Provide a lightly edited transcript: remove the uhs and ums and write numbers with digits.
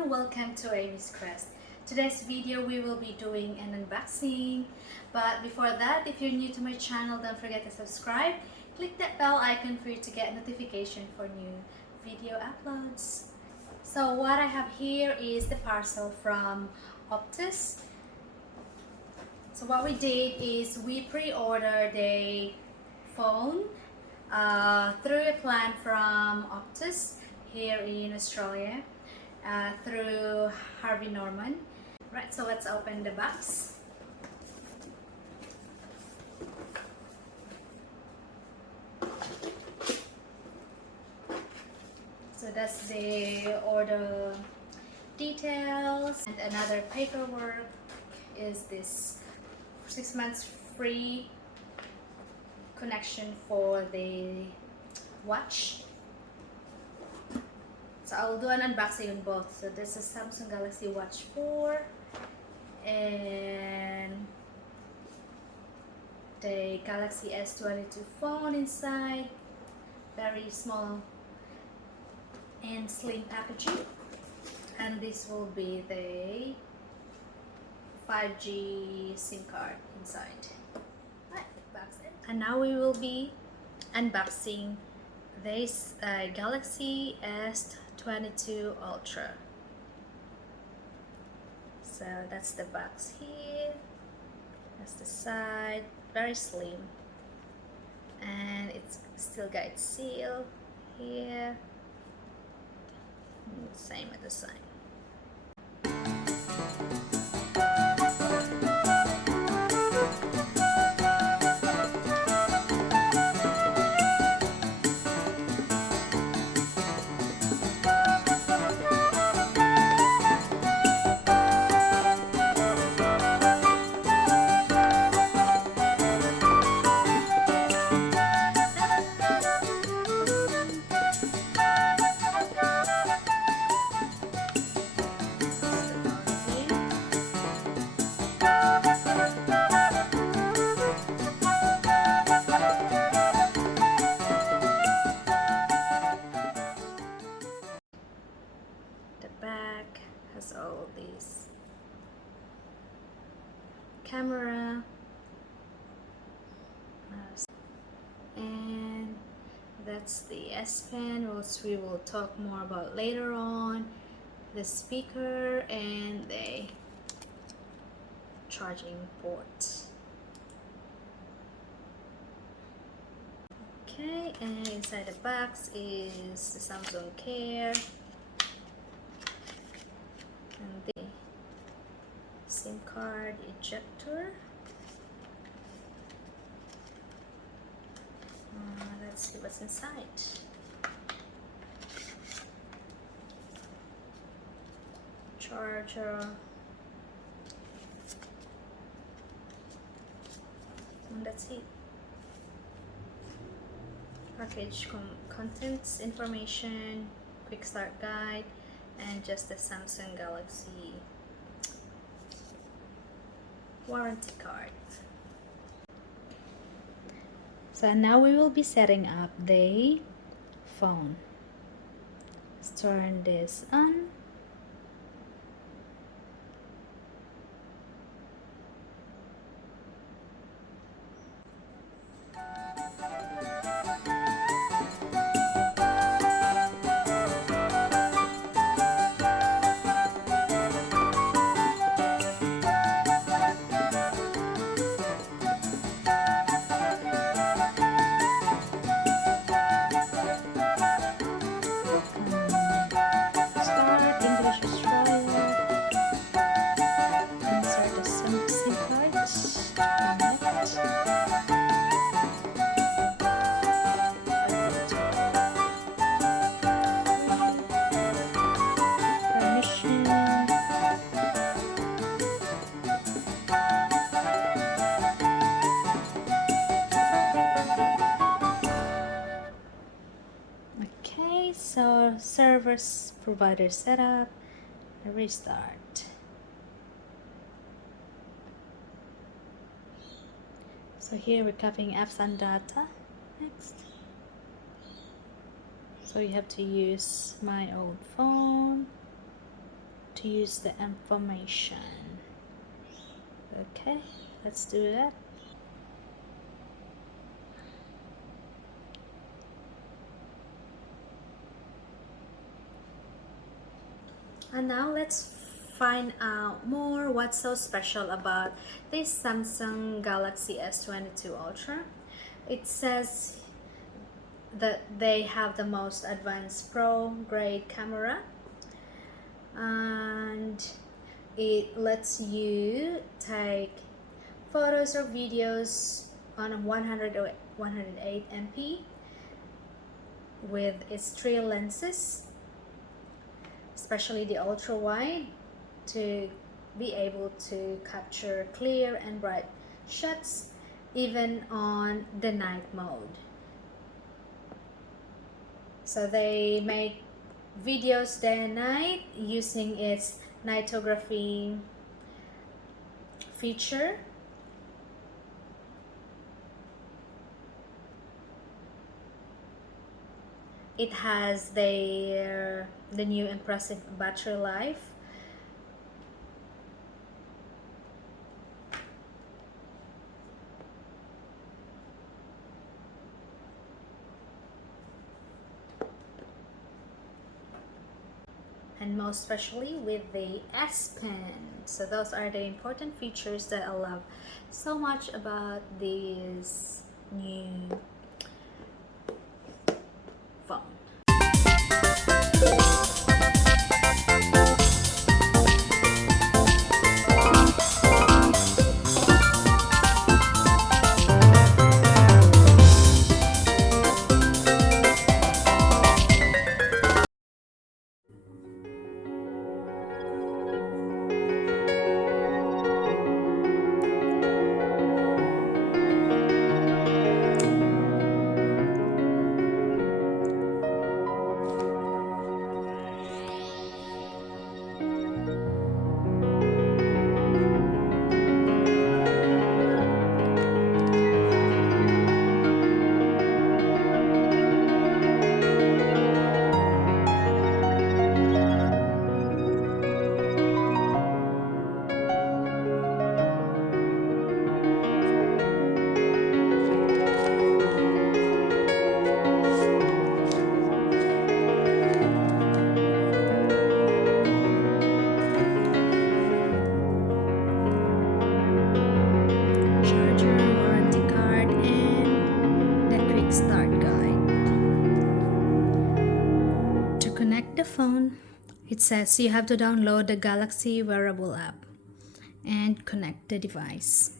everyone, welcome to Amy's Quest. Today's video we will be doing an unboxing, but before that, if you're new to my channel, don't forget to subscribe. Click that bell icon for you to get notification for new video uploads. So what I have here is the parcel from Optus. So what we did is we pre-ordered a phone through a plan from Optus here in Australia, through Harvey Norman. Right, so let's open the box. So that's the order details, and another paperwork is this 6 months free connection for the watch. So I'll do an unboxing on both. So this is Samsung Galaxy Watch 4 and the Galaxy S22 phone inside. Very small and slim packaging. And this will be the 5G SIM card inside. Right, that's it. And now we will be unboxing this Galaxy S22 Ultra. So that's the box here, that's the side, very slim, and it's still got its seal here, and same at the side. Back has all these camera and that's the S Pen, which we will talk more about later on, the speaker and the charging port. Okay, and inside the box is the Samsung Care and the SIM card ejector. Let's see what's inside. Charger, and that's it. Package contents information, quick start guide, and just the Samsung Galaxy warranty card. So now we will be setting up the phone. Let's turn this on. So servers provider setup, restart. So here we're copying apps and data. Next. So you have to use my old phone. to use the information. Okay, let's do that. And now let's find out more what's so special about this Samsung Galaxy S22 Ultra. It says that they have the most advanced pro grade camera, and it lets you take photos or videos on 100 or 108 MP with its 3 lenses, especially the ultra wide, to be able to capture clear and bright shots even on the night mode. So they make videos day and night using its Nightography feature. It has the new impressive battery life. And most especially with the S Pen. So those are the important features that I love so much about this new phone. The phone, it says you have to download the Galaxy wearable app and connect the device.